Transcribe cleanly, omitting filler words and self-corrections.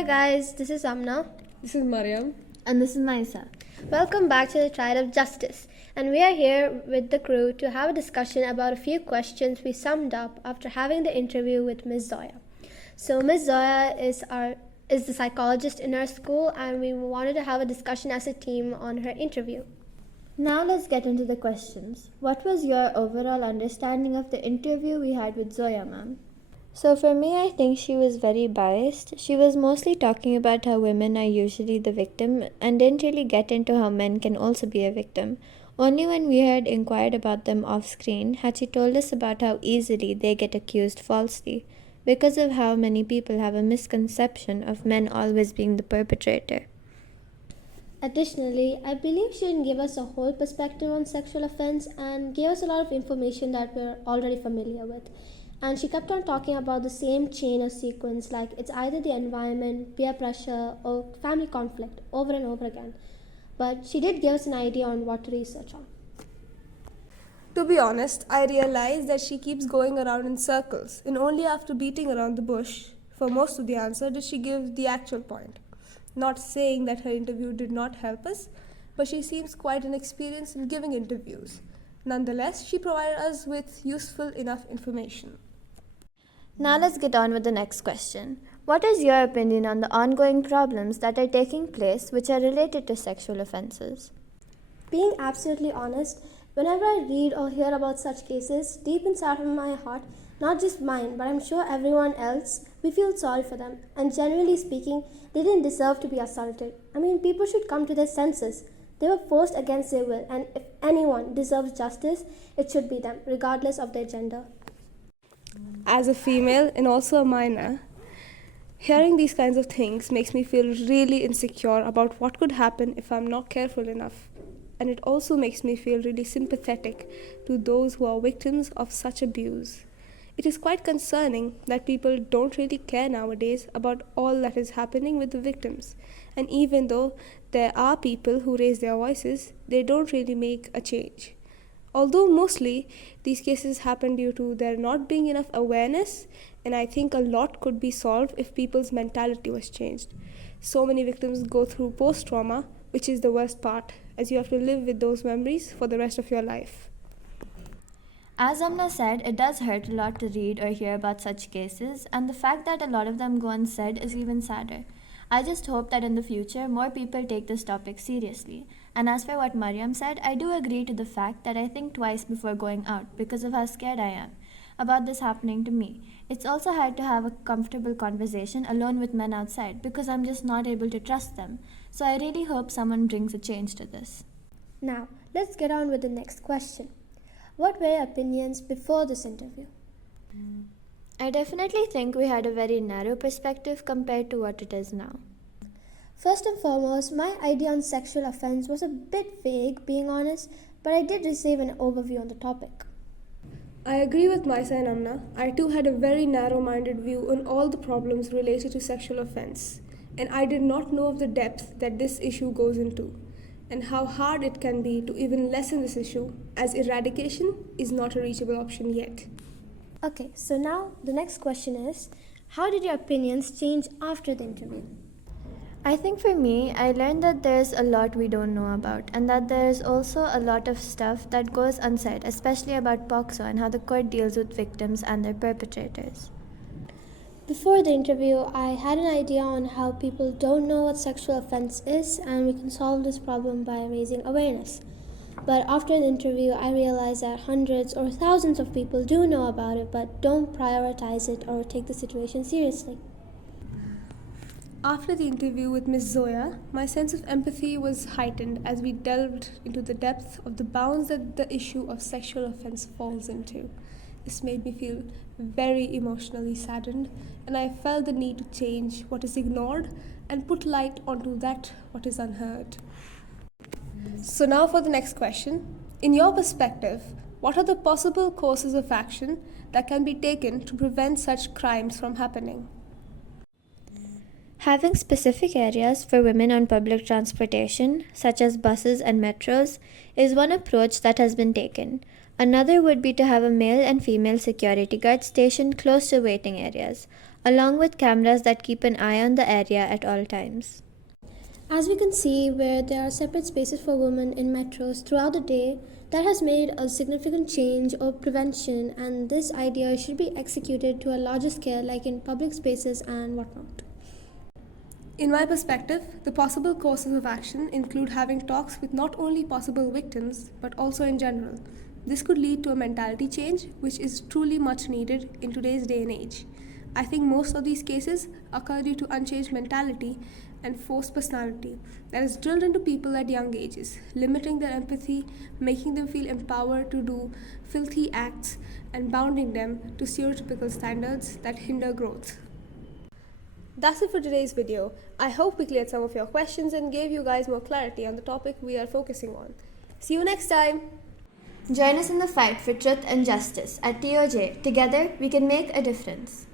Hi guys, this is Amna. This is Mariam. And this is Maisa. Welcome back to the Triad of Justice. And we are here with the crew to have a discussion about a few questions we summed up after having the interview with Ms. Zoya. So Ms. Zoya is the psychologist in our school, and we wanted to have a discussion as a team on her interview. Now let's get into the questions. What was your overall understanding of the interview we had with Zoya, ma'am? So for me, I think she was very biased. She was mostly talking about how women are usually the victim and didn't really get into how men can also be a victim. Only when we had inquired about them off screen had she told us about how easily they get accused falsely because of how many people have a misconception of men always being the perpetrator. Additionally, I believe she didn't give us a whole perspective on sexual offense and gave us a lot of information that we're already familiar with. And she kept on talking about the same chain or sequence, like it's either the environment, peer pressure, or family conflict over and over again. But she did give us an idea on what to research on. To be honest, I realized that she keeps going around in circles, and only after beating around the bush for most of the answer did she give the actual point. Not saying that her interview did not help us, but she seems quite inexperienced in giving interviews. Nonetheless, she provided us with useful enough information. Now let's get on with the next question. What is your opinion on the ongoing problems that are taking place which are related to sexual offenses? Being absolutely honest, whenever I read or hear about such cases, deep inside of my heart, not just mine, but I'm sure everyone else, we feel sorry for them. And generally speaking, they didn't deserve to be assaulted. I mean, people should come to their senses. They were forced against their will, and if anyone deserves justice, it should be them, regardless of their gender. As a female and also a minor, hearing these kinds of things makes me feel really insecure about what could happen if I'm not careful enough. And it also makes me feel really sympathetic to those who are victims of such abuse. It is quite concerning that people don't really care nowadays about all that is happening with the victims. And even though there are people who raise their voices, they don't really make a change. Although mostly these cases happen due to there not being enough awareness, and I think a lot could be solved if people's mentality was changed. So many victims go through post-trauma, which is the worst part, as you have to live with those memories for the rest of your life. As Amna said, it does hurt a lot to read or hear about such cases, and the fact that a lot of them go unsaid is even sadder. I just hope that in the future, more people take this topic seriously. And as for what Mariam said, I do agree to the fact that I think twice before going out because of how scared I am about this happening to me. It's also hard to have a comfortable conversation alone with men outside because I'm just not able to trust them. So I really hope someone brings a change to this. Now, let's get on with the next question. What were your opinions before this interview? I definitely think we had a very narrow perspective compared to what it is now. First and foremost, my idea on sexual offense was a bit vague, being honest, but I did receive an overview on the topic. I agree with Maisa and Amna. I too had a very narrow-minded view on all the problems related to sexual offense, and I did not know of the depth that this issue goes into, and how hard it can be to even lessen this issue, as eradication is not a reachable option yet. Okay, so now the next question is, how did your opinions change after the interview? I think for me, I learned that there's a lot we don't know about, and that there's also a lot of stuff that goes unsaid, especially about POCSO and how the court deals with victims and their perpetrators. Before the interview, I had an idea on how people don't know what sexual offense is, and we can solve this problem by raising awareness. But after the interview, I realized that hundreds or thousands of people do know about it but don't prioritize it or take the situation seriously. After the interview with Ms. Zoya, my sense of empathy was heightened as we delved into the depth of the bounds that the issue of sexual offense falls into. This made me feel very emotionally saddened, and I felt the need to change what is ignored and put light onto that what is unheard. So now for the next question. In your perspective, what are the possible courses of action that can be taken to prevent such crimes from happening? Having specific areas for women on public transportation, such as buses and metros, is one approach that has been taken. Another would be to have a male and female security guard stationed close to waiting areas. along with cameras that keep an eye on the area at all times. As we can see, where there are separate spaces for women in metros throughout the day, that has made a significant change or prevention, and this idea should be executed to a larger scale, like in public spaces and whatnot. In my perspective, the possible courses of action include having talks with not only possible victims, but also in general. This could lead to a mentality change, which is truly much needed in today's day and age. I think most of these cases occur due to unchanged mentality and forced personality that is drilled into people at young ages, limiting their empathy, making them feel empowered to do filthy acts, and bounding them to stereotypical standards that hinder growth. That's it for today's video. I hope we cleared some of your questions and gave you guys more clarity on the topic we are focusing on. See you next time! Join us in the fight for truth and justice at TOJ. Together, we can make a difference.